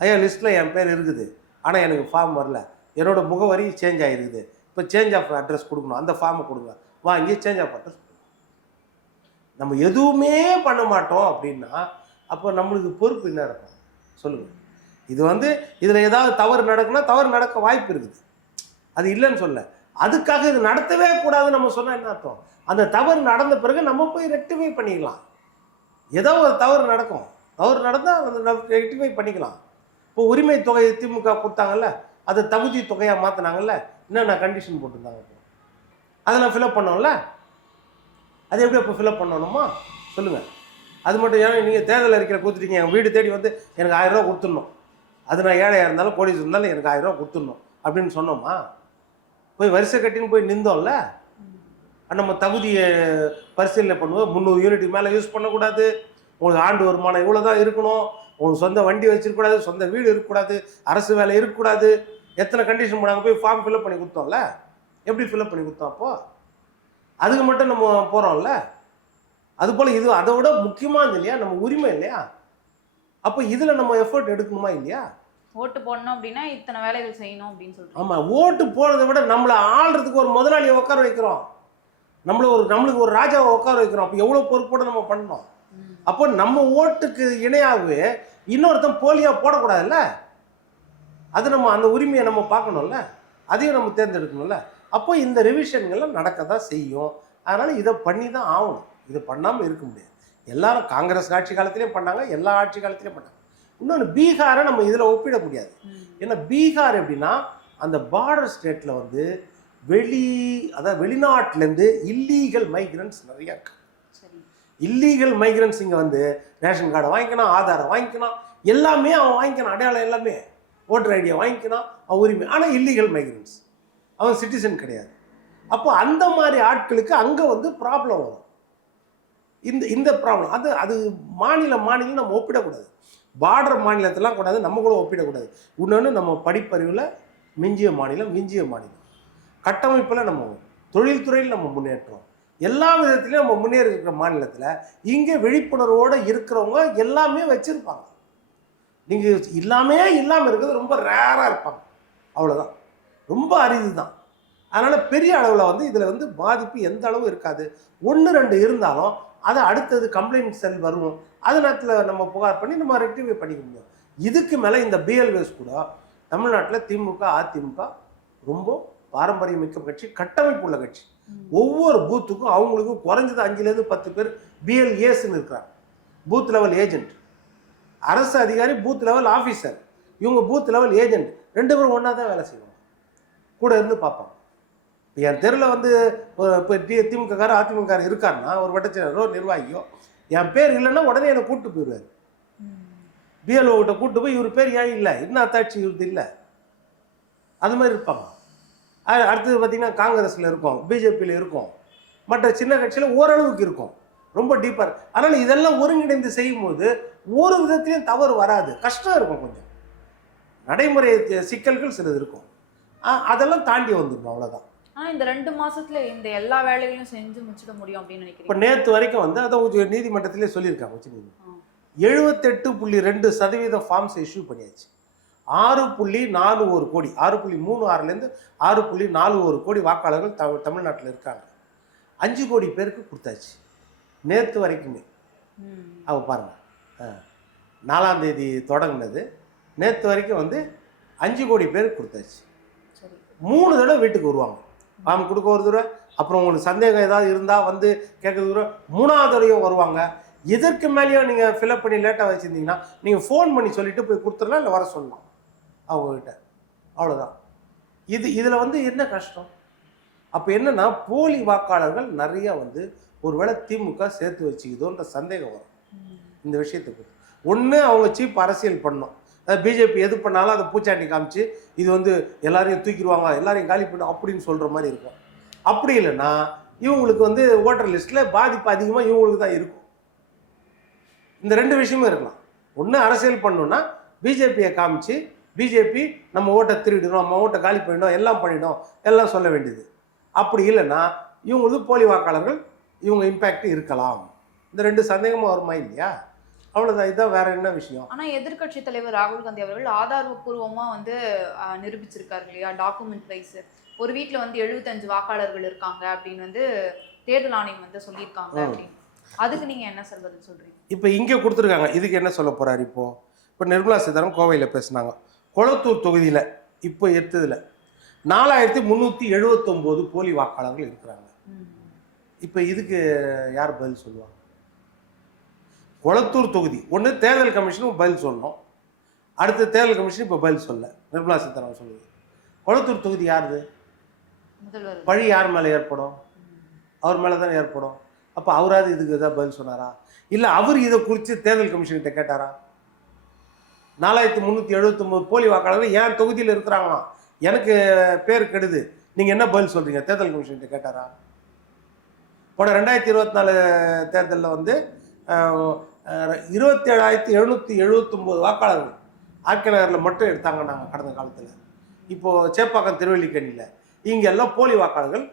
ஐயா லிஸ்ட்டில் என் பேர் இருக்குது, ஆனால் எனக்கு ஃபார்ம் வரல, என்னோட முகவரி சேஞ்ச் ஆகிருக்குது, இப்போ சேஞ்ச் ஆஃப் அட்ரஸ் கொடுக்கணும், அந்த ஃபார்மை கொடுங்க, வாங்கி சேஞ்ச் ஆஃப் அட்ரஸ். நம்ம எதுவுமே பண்ண மாட்டோம் அப்படின்னா அப்போ நம்மளுக்கு பொறுப்பு என்ன இருக்கும் சொல்லுங்கள். இது வந்து இதில் ஏதாவது தவறு நடக்குன்னா தவறு நடக்க வாய்ப்பு இருக்குது, அது இல்லைன்னு சொல்ல. அதுக்காக இது நடத்தவே கூடாதுன்னு நம்ம சொன்னால் என்ன அர்த்தம்? அந்த தவறு நடந்த பிறகு நம்ம போய் ரெக்டிஃபை பண்ணிக்கலாம். ஏதோ ஒரு தவறு நடக்கும், தவறு நடந்தால் அதை ரெக்டிஃபை பண்ணிக்கலாம். இப்போ உரிமை தொகையை திமுக கொடுத்தாங்கல்ல, அதை தகுதி தொகையாக மாற்றினாங்கல்ல, என்னென்ன கண்டிஷன் போட்டிருந்தாங்க, அதெல்லாம் ஃபில்அப் பண்ணோம்ல. அது எப்படி இப்போ ஃபில்அப் பண்ணணுமா சொல்லுங்கள். அது மட்டும் ஏன்னா நீங்கள் தேர்தல் அறிக்கையில் கொடுத்துட்டீங்க, என் வீடு தேடி வந்து எனக்கு 1000 ரூபா கொடுத்துடணும், அது நான் ஏழையாக இருந்தாலும் கோடி இருந்தாலும் எனக்கு 1000 ரூபா கொடுத்துடணும் அப்படின்னு சொன்னோமா? போய் வரிசை கட்டின்னு போய் நின்றோம்ல. நம்ம தகுதியை பரிசீலனை பண்ணுவோம். 300 யூனிட் மேலே யூஸ் பண்ணக்கூடாது, உங்களுக்கு ஆண்டு வருமானம் இவ்வளோ தான் இருக்கணும், உங்களுக்கு சொந்த வண்டி வச்சிருக்கக்கூடாது, சொந்த வீடு இருக்கக்கூடாது, அரசு வேலை இருக்கக்கூடாது, எத்தனை கண்டிஷன் பண்ணாங்க. போய் ஃபார்ம் ஃபில்அப் பண்ணி கொடுத்தோம்ல. எப்படி ஃபில்அப் பண்ணி கொடுத்தோம்? அப்போது அதுக்கு மட்டும் நம்ம போகிறோம்ல. அதுபோல் இது அதை விட முக்கியமானது இல்லையா, நம்ம உரிமை இல்லையா? அப்போ இதில் நம்ம எஃபர்ட் எடுக்கணுமா இல்லையா? ஓட்டு போடணும் அப்படின்னா இத்தனை வேலைகள் செய்யணும் அப்படின்னு சொல்லிட்டு. ஆமாம், ஓட்டு போடுறதை விட நம்மளை ஆள்றதுக்கு ஒரு முதலாளியை உட்கார வைக்கிறோம், நம்மளுக்கு ஒரு ராஜாவை உட்கார வைக்கிறோம். அப்போ எவ்வளோ பொறுப்போடு நம்ம பண்ணணும். அப்போ நம்ம ஓட்டுக்கு இணையாகவே இன்னொருத்தன் போலியாக போடக்கூடாதுல்ல. அது நம்ம அந்த உரிமையை நம்ம பார்க்கணும்ல, அதையும் நம்ம தேர்ந்தெடுக்கணும்ல. அப்போ இந்த ரிவிஷன்கள்லாம் நடக்க தான் செய்யும். அதனால் இதை பண்ணி தான் ஆகணும், இதை பண்ணாமல் இருக்க முடியாது. எல்லாரும் காங்கிரஸ் ஆட்சி காலத்திலையும் பண்ணாங்க, எல்லா ஆட்சி காலத்திலையும் பண்ணாங்க. இன்னொன்று பீகாரை நம்ம இதில் ஒப்பிட முடியாது. ஏன்னா பீகார் எப்படின்னா அந்த பார்டர் ஸ்டேட்டில் வந்து அதாவது வெளிநாட்டிலேருந்து இல்லீகல் மைக்ரன்ட்ஸ் நிறையா இருக்கு. இல்லீகல் மைக்ரன்ட்ஸ் இங்கே வந்து ரேஷன் கார்டை வாங்கிக்கணும், ஆதாரை வாங்கிக்கணும், எல்லாமே அவன் வாங்கிக்கணும், அடையாளம் எல்லாமே, ஓட்டர் ஐடியை வாங்கிக்கணும், அவன் உரிமை. ஆனால் இல்லீகல் மைக்ரன்ட்ஸ், அவன் சிட்டிசன் கிடையாது. அப்போ அந்த மாதிரி ஆட்களுக்கு அங்கே வந்து ப்ராப்ளம் வரும். இந்த ப்ராப்ளம் அது மாநிலம் நம்ம ஒப்பிடக்கூடாது. பார்டர் மாநிலத்தெல்லாம் கூடாது, நம்ம கூட ஒப்பிடக்கூடாது. இன்னொன்று நம்ம படிப்பறிவில் மிஞ்சிய மாநிலம், கட்டமைப்பில் நம்ம தொழில்துறையில் நம்ம முன்னேற்றோம், எல்லா விதத்துலையும் நம்ம முன்னேறி இருக்கிற மாநிலத்தில் இங்கே விழிப்புணர்வோடு இருக்கிறவங்க எல்லாமே வச்சுருப்பாங்க. நீங்கள் இல்லாமல் இருக்கிறது ரொம்ப ரேராக இருப்பாங்க, அவ்வளோதான், ரொம்ப அரிது தான். அதனால் பெரிய அளவில் வந்து இதில் வந்து பாதிப்பு எந்த அளவு இருக்காது. 1-2 இருந்தாலும் அதை அடுத்தது கம்ப்ளைண்ட் செல் வரும், அது நேரத்தில் நம்ம புகார் பண்ணி நம்ம ரெக்டிஃபை பண்ணிக்க முடியும். இதுக்கு மேலே இந்த பிஎல்ஓஸ் கூட தமிழ்நாட்டில் திமுக அதிமுக ரொம்ப பாரம்பரியமிக்க கட்சி, கட்டமைப்பு உள்ள கட்சி. ஒவ்வொரு பூத்துக்கும் அவங்களுக்கும் குறைஞ்சது 5லேருந்து 10 பேர் பிஎல்ஏஸ்ன்னு இருக்கிறாங்க, பூத் லெவல் ஏஜென்ட். அரசு அதிகாரி பூத் லெவல் ஆஃபீஸர், இவங்க பூத் லெவல் ஏஜென்ட். 2 பேரும் ஒன்றா தான் வேலை செய்வாங்க, கூட இருந்து பார்ப்பாங்க. இப்போ என் தெருவில் வந்து இப்போ திமுககார அதிமுக இருக்காருன்னா ஒரு வட்டச்செயலரோ நிர்வாகியோ என் பேர் இல்லைன்னா உடனே என்னை கூப்பிட்டு போயிடுவார். பிஎல்ஓ கிட்ட கூப்பிட்டு போய் இவர் பேர் ஏன் இல்லை, இன்னும் அத்தாட்சி இவருக்கு இல்லை, அது மாதிரி இருப்பாங்க. அடுத்தது பார்த்திங்கன்னா காங்கிரஸில் இருக்கும், பிஜேபியில் இருக்கும், மற்ற சின்ன கட்சியில் ஓரளவுக்கு இருக்கும், ரொம்ப டீப்பர். அதனால் இதெல்லாம் ஒருங்கிணைந்து செய்யும்போது ஒரு விதத்துலேயும் தவறு வராது. கஷ்டம் இருக்கும், கொஞ்சம் நடைமுறை சிக்கல்கள் சிலது இருக்கும், அதெல்லாம் தாண்டி வந்துடும், அவ்வளோதான். ஆனால் இந்த 2 மாதத்தில் இந்த எல்லா வேலைகளையும் செஞ்சு முடிச்சிட முடியும் அப்படின்னு நினைக்கிறேன். இப்போ நேற்று வரைக்கும் வந்து அதை நீதிமன்றத்திலே சொல்லியிருக்காங்க. உச்சநீதிமன்றம் 78.2% ஃபார்ம்ஸ் இஷ்யூ பண்ணியாச்சு. 6.41 கோடி, 6.36லேருந்து 6.41 கோடி வாக்காளர்கள் தமிழ்நாட்டில் இருக்காங்க. 5 கோடி பேருக்கு கொடுத்தாச்சு நேற்று வரைக்குமே. அவங்க பாருங்கள், 4ஆம் தேதி தொடங்கினது, நேற்று வரைக்கும் வந்து 5 கோடி பேருக்கு கொடுத்தாச்சு. 3 தடவை வீட்டுக்கு வருவாங்க, ஃபார்ம் கொடுக்க ஒரு தடவை, அப்புறம் உங்களுக்கு சந்தேகம் ஏதாவது இருந்தால் வந்து கேட்குறது தடவை, 3ஆவது தடவையும் வருவாங்க. எதற்கு மேலேயும் நீங்கள் ஃபில்அப் பண்ணி லேட்டாக வச்சுருந்தீங்கன்னா நீங்கள் ஃபோன் பண்ணி சொல்லிவிட்டு போய் கொடுத்துடலாம், இல்லை வர சொல்லலாம் அவங்கக்கிட்ட, அவ்வளோதான். இதில் வந்து என்ன கஷ்டம்? அப்போ என்னென்னா போலி வாக்காளர்கள் நிறையா வந்து ஒருவேளை திமுக சேர்த்து வச்சுக்குதோன்ற சந்தேகம் வரும் இந்த விஷயத்துக்கு. ஒன்று அவங்க சீப் அரசியல் பண்ணோம், அதாவது பிஜேபி எது பண்ணாலும் அதை பூச்சாண்டி காமிச்சு இது வந்து எல்லாரையும் தூக்கிடுவாங்க, எல்லாரையும் காலி பண்ணும் அப்படின்னு சொல்கிற மாதிரி இருக்கும். அப்படி இல்லைன்னா இவங்களுக்கு வந்து ஓட்டர் லிஸ்ட்டில் பாதிப்பு அதிகமாக இவங்களுக்கு தான் இருக்கும். இந்த 2 விஷயமும் இருக்கலாம். ஒன்று அரசியல் பண்ணணுன்னா பிஜேபியை காமிச்சு பிஜேபி நம்ம ஓட்டை திருடிடும், நம்ம ஓட்டை காலி பண்ணிடும், எல்லாம் பண்ணிடும், எல்லாம் சொல்ல வேண்டியது. அப்படி இல்லைன்னா இவங்களுக்கு போலி வாக்காளர்கள் இவங்க இம்பேக்ட் இருக்கலாம். இந்த 2 சந்தேகமும் வருமா இல்லையா? அவ்வளோதான். இதுதான், வேற என்ன விஷயம்? ஆனா எதிர்க்கட்சி தலைவர் ராகுல் காந்தி அவர்கள் ஆதாரபூர்வமா வந்து நிரூபிச்சிருக்காரு இல்லையா, டாக்குமெண்ட் வைஸ். ஒரு வீட்டுல வந்து 75 வாக்காளர்கள் இருக்காங்க அப்படின்னு வந்து தேர்தல் ஆணையம் வந்து சொல்லியிருக்காங்க அப்படின்னு. அதுக்கு நீங்க என்ன சார் பதில் சொல்றீங்க? இப்போ இங்கே கொடுத்துருக்காங்க, இதுக்கு என்ன சொல்ல போறாரு? இப்போ நிர்மலா சீதாராமன் கோவையில் பேசினாங்க. கொளத்தூர் தொகுதியில் இப்போ எடுத்ததில் 4379 போலி வாக்காளர்கள் இருக்கிறாங்க. இப்போ இதுக்கு யார் பதில் சொல்லுவாங்க? கொளத்தூர் தொகுதி ஒன்று தேர்தல் கமிஷனும் பதில் சொல்லணும். அடுத்த தேர்தல் கமிஷன் இப்போ பதில் சொல்ல நிர்மலா சீதாராமன் சொல்லுது. கொளத்தூர் தொகுதி யாருது? முதல்வர் பழி யார் மேலே ஏற்படும்? அவர் மேலே தான் ஏற்படும். அப்போ அவராது இதுக்கு எதாவது பதில் சொன்னாரா? இல்லை அவர் இதை குறித்து தேர்தல் கமிஷன்கிட்ட கேட்டாரா? 4379 போலி வாக்காளர்கள் ஏன் தொகுதியில் இருக்கிறாங்களாம், எனக்கு பேர் கெடுது, நீங்கள் என்ன பதில் சொல்கிறீங்க, தேர்தல் கமிஷன்கிட்ட கேட்டாரா? போன 2024 தேர்தலில் வந்து 27,779 வாக்காளர்கள் ஆர்கே நகரில் மட்டும் எடுத்தாங்க நாங்கள் கடந்த காலத்தில். இப்போது சேப்பாக்கம் திருவல்லிக்கேணியில் இங்கெல்லாம் போலி வாக்காளர்கள்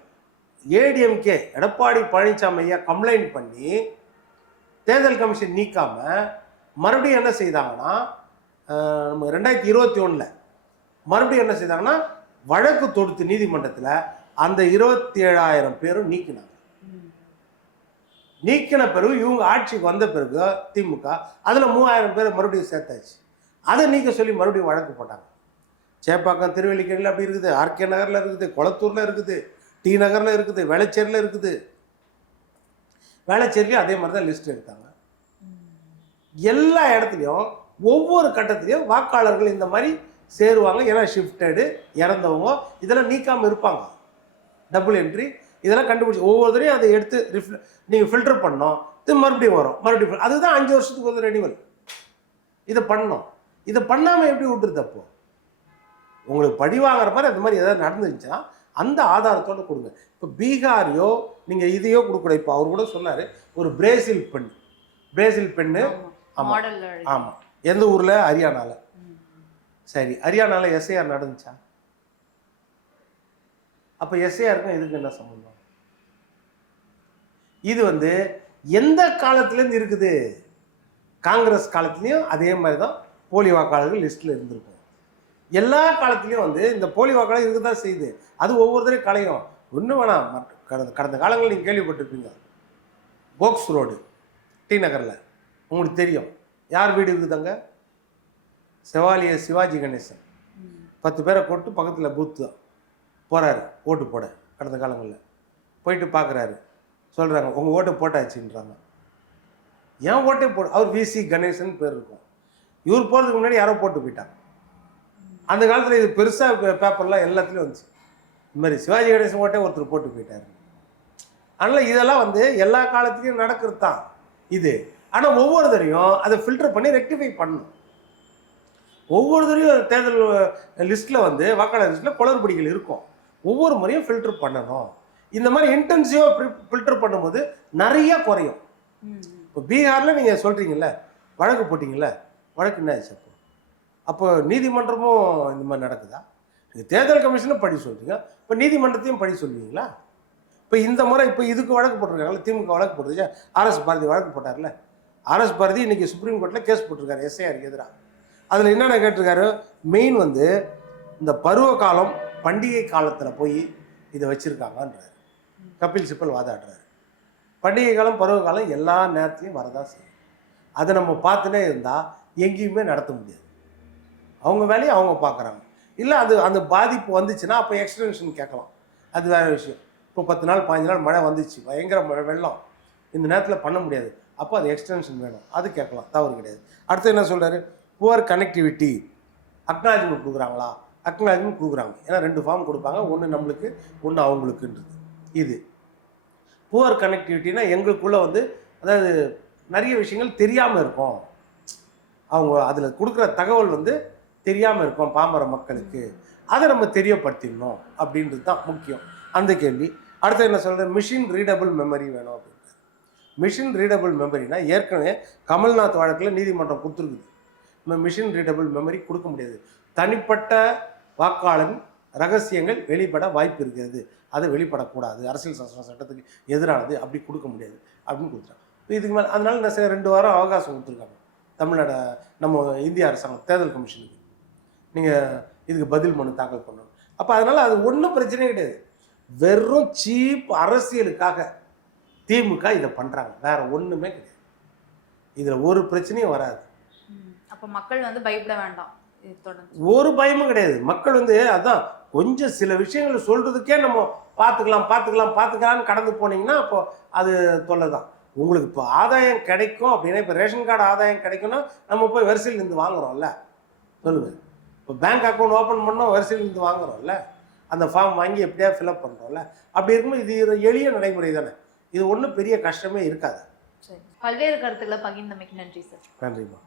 ஏடிஎம்கே எடப்பாடி பழனிசாமி ஐயா கம்ப்ளைண்ட் பண்ணி தேர்தல் கமிஷன் நீக்காமல் மறுபடியும் என்ன செய்தாங்கன்னா, நம்ம 2021 மறுபடியும் என்ன செய்தாங்கன்னா வழக்கு தொடுத்து நீதிமன்றத்தில் அந்த 27,000 பேரும் நீக்கினாங்க. நீக்கின பிறகு இவங்க ஆட்சிக்கு வந்த பிறகு திமுக அதில் 3,000 பேரை மறுபடியும் சேர்த்தாச்சு. அதை நீக்க சொல்லி மறுபடியும் வழக்கு போட்டாங்க. சேப்பாக்கம் திருவல்லிக்கேணியில் அப்படி இருக்குது, ஆர்கே நகரில் இருக்குது, கொளத்தூரில் இருக்குது, டி நகரில் இருக்குது, வேளச்சேரியில் இருக்குது. வேளச்சேரிலையும் அதே மாதிரி தான் லிஸ்ட் எடுத்தாங்க. எல்லா இடத்துலையும் ஒவ்வொரு கட்டத்திலையும் வாக்காளர்கள் இந்த மாதிரி சேருவாங்க. ஏன்னா ஷிஃப்டடு, இறந்தவங்க இதெல்லாம் நீக்காமல் இருப்பாங்க. டபுள் என்ட்ரி இதெல்லாம் கண்டுபிடிச்சி ஒவ்வொருத்தரையும் அதை எடுத்து நீங்கள் ஃபில்டர் பண்ணோம், இது மறுபடியும் வரும், மறுபடியும். அதுதான் 5 வருஷத்துக்கு வந்து ரெனிவல். இதை பண்ணோம். இதை பண்ணாமல் எப்படி விட்டுருது? அப்போ உங்களுக்கு படி வாங்குற மாதிரி அந்த மாதிரி எதாவது நடந்துருந்துச்சுன்னா அந்த ஆதாரத்தோடு கொடுங்க. இப்போ பீகாரையோ நீங்கள் இதையோ கொடுக்கூட. இப்போ அவர் கூட சொன்னார், ஒரு பிரேசில் பெண்ணு. ஆமாம் ஆமாம். எந்த ஊரில்? ஹரியானாவில். சரி, ஹரியானாவில் எஸ்ஐஆர் நடந்துச்சா? அப்போ எஸ்ஐஆருக்கும் இதுக்கு என்ன சம்பந்தம்? இது வந்து எந்த காலத்துலேருந்து இருக்குது? காங்கிரஸ் காலத்துலேயும் அதே மாதிரி தான் போலி வாக்காளர்கள் லிஸ்ட்டில் இருந்திருக்கும். எல்லா காலத்துலேயும் வந்து இந்த போலி வாக்காளர் இருக்க தான் செய்யுது. அது ஒவ்வொருத்தரையும் கலையும். ஒன்றும் வேணாம், கடந்த காலங்களில் நீங்கள் கேள்விப்பட்டிருப்பீங்க. போக்ஸ் ரோடு டி நகரில் உங்களுக்கு தெரியும். யார் வீடு இருக்குதாங்க? செவாலிய சிவாஜி கணேசன் 10 பேரை கொட்டு பக்கத்தில் பூத்து தான் போகிறாரு ஓட்டு போட. கடந்த காலங்களில் போயிட்டு பார்க்குறாரு, சொல்கிறாங்க உங்கள் ஓட்டை போட்டாச்சுன்றாங்க. ஏன் ஓட்டே அவர் விசி கணேசன் பேர் இருக்கும். இவர் போகிறதுக்கு முன்னாடி யாரோ போட்டு போயிட்டாங்க. அந்த காலத்தில் இது பெருசாக பேப்பர்லாம் எல்லாத்துலேயும் வந்துச்சு. இந்த மாதிரி சிவாஜி கணேசன் ஓட்டே ஒருத்தர் போட்டு போயிட்டார். அதனால் இதெல்லாம் வந்து எல்லா காலத்துலேயும் நடக்கிறது தான் இது. ஆனால் ஒவ்வொருத்தரையும் அதை ஃபில்டர் பண்ணி ரெக்டிஃபை பண்ணணும். ஒவ்வொருத்தரையும் தேர்தல் லிஸ்ட்டில் வந்து வாக்காளர் லிஸ்ட்டில் குளறுபடிகள் இருக்கும். ஒவ்வொரு முறையும் ஃபில்டர் பண்ணணும். இந்த மாதிரி இன்டென்சிவாக ஃபில்டர் பண்ணும்போது நிறைய குறையும். இப்போ பீகாரில் நீங்கள் சொல்கிறீங்கல்ல, வழக்கு போட்டிங்கல்ல, வழக்கு என்ன ஆச்சு? அப்போ நீதிமன்றமும் இந்த மாதிரி நடக்குதா? நீங்கள் தேர்தல் கமிஷனும் படி சொல்கிறீங்க, இப்போ நீதிமன்றத்தையும் படி சொல்லுவீங்களா? இப்போ இந்த முறை இப்போ இதுக்கு வழக்கு போட்டிருக்காங்கல்ல, திமுக வழக்கு போட்டுருச்சு, RS பாரதி வழக்கு போட்டார்ல. RS பாரதி இன்றைக்கி சுப்ரீம் கோர்ட்டில் கேஸ் போட்டிருக்காரு எஸ்ஐஆருக்கு எதிராக. அதில் என்னென்ன கேட்டிருக்காரு? மெயின் வந்து இந்த பருவ காலம் பண்டிகை காலத்தில் போய் இதை வச்சுருக்காங்கன்றார். கபில் சிப்பல் வாதாடுறாரு. பண்டிகை காலம் பருவ காலம் எல்லா நேரத்துலையும் வரதான் செய்யும். அதை நம்ம பார்த்துனே இருந்தால் எங்கேயுமே நடத்த முடியாது. அவங்க வேலையை அவங்க பார்க்குறாங்க. இல்லை அந்த பாதிப்பு வந்துச்சுன்னா அப்போ எக்ஸ்டென்ஷன் கேட்கலாம், அது வேறு விஷயம். இப்போ 10 நாள் 15 நாள் மழை வந்துச்சு, பயங்கர மழை வெள்ளம், இந்த நேரத்தில் பண்ண முடியாது, அப்போ அது எக்ஸ்டென்ஷன் வேணும், அது கேட்கலாம், தவறு கிடையாது. அடுத்து என்ன சொல்கிறாரு? புவர் கனெக்டிவிட்டி அக்னாலஜ்மெண்ட் கொடுக்குறாங்களா? அக்னாலஜ்மெண்ட் கொடுக்குறாங்க. ஏன்னா 2 ஃபார்ம் கொடுப்பாங்க, ஒன்று நம்மளுக்கு ஒன்று அவங்களுக்குன்றது. இது புவர் கனெக்டிவிட்டினா எங்களுக்குள்ளே வந்து அதாவது நிறைய விஷயங்கள் தெரியாமல் இருக்கும், அவங்க அதில் கொடுக்குற தகவல் வந்து தெரியாமல் இருக்கும் பாமர மக்களுக்கு, அதை நம்ம தெரியப்படுத்திடணும் அப்படின்றது தான் முக்கியம். அந்த கேள்வி. அடுத்து என்ன சொல்கிறது? மிஷின் ரீடபிள் மெமரி வேணும் அப்படின்றது. மிஷின் ரீடபிள் மெமரினா ஏற்கனவே கமல்நாத் வழக்கில் நீதிமன்றம் கொடுத்துருக்குது. நம்ம மிஷின் ரீடபிள் மெமரி கொடுக்க முடியாது. தனிப்பட்ட வாக்காளன் ரகசியங்கள் வெளிப்பட வாய்ப்பு இருக்கிறது, அது வெளிப்படக்கூடாது, அரசியல் சாசன சட்டத்துக்கு எதிரானது, அப்படி கொடுக்க முடியாது அப்படின்னு கொடுத்துட்டாங்க. இப்போ இதுக்கு மேலே அதனால இந்த 2 வாரம் அவகாசம் கொடுத்துருக்காங்க தமிழ்நாடு நம்ம இந்திய அரசாங்கம் தேர்தல் கமிஷனுக்கு, நீங்கள் இதுக்கு பதில் மனு தாக்கல் பண்ணணும். அப்போ அதனால் அது ஒன்றும் பிரச்சனையே கிடையாது. வெறும் சீப் அரசியலுக்காக திமுக இதை பண்ணுறாங்க, வேற ஒன்றுமே கிடையாது. இதில் ஒரு பிரச்சனையும் வராது. அப்போ மக்கள் வந்து பயப்பட வேண்டாம், இது தொடர்ந்து ஒரு பயமும் கிடையாது. மக்கள் வந்து அதான் கொஞ்சம் சில விஷயங்களை சொல்கிறதுக்கே நம்ம பார்த்துக்கலாம்னு கடந்து போனீங்கன்னா அப்போ அது தொல்லை தான். உங்களுக்கு இப்போ ஆதாயம் கிடைக்கும் அப்படின்னா, இப்போ ரேஷன் கார்டு ஆதாயம் கிடைக்கும்னா நம்ம போய் வரிசையில் இருந்து வாங்குறோம்ல, சொல்லுங்கள். இப்போ பேங்க் அக்கௌண்ட் ஓப்பன் பண்ணோம், வரிசையில் இருந்து வாங்குறோம்ல, அந்த ஃபார்ம் வாங்கி எப்படியா ஃபில்அப் பண்ணுறோம்ல. அப்படி இருக்கும்போது இது ஒரு எளிய நடைமுறை தானே, இது ஒன்றும் பெரிய கஷ்டமே இருக்காது. சரி. பல்வேறு கருத்துக்களை பகிர்ந்தமைக்கு நன்றி சார். நன்றிம்மா.